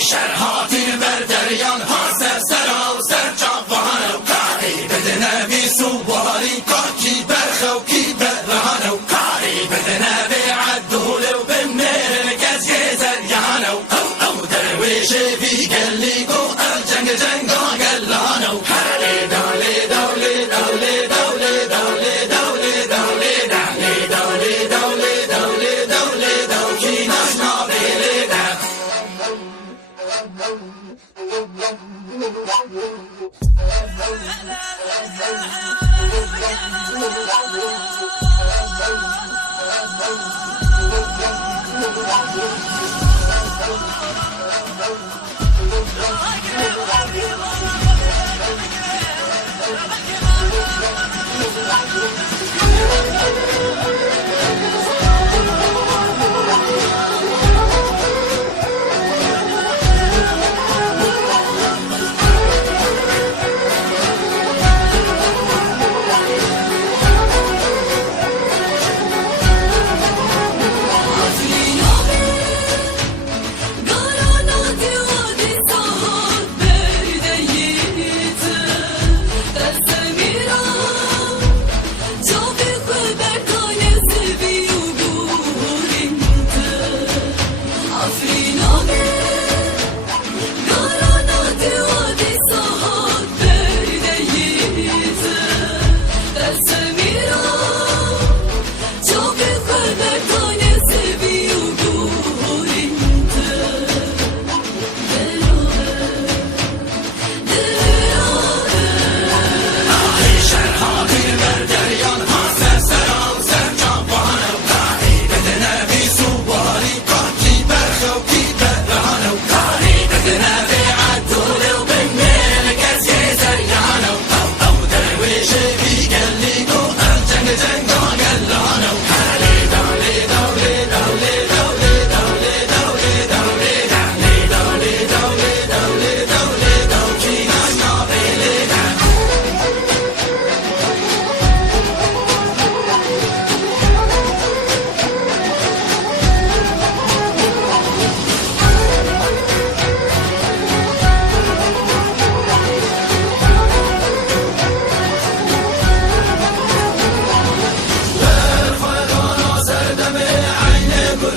شرهاتی بر دریان ها سر و سر جوان و کاری بدنه بی سواری کاکی برخ و کی برهان و کاری بدنه بی عدول و بمیر کس زریان و درویش بی گلی گو الجنگ جنگا گلان و هلی دولی دولی دولی دولی دولی دولی دولی دولی دولی دولی دولی دولی دولی نشنا بیلی ده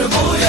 Boy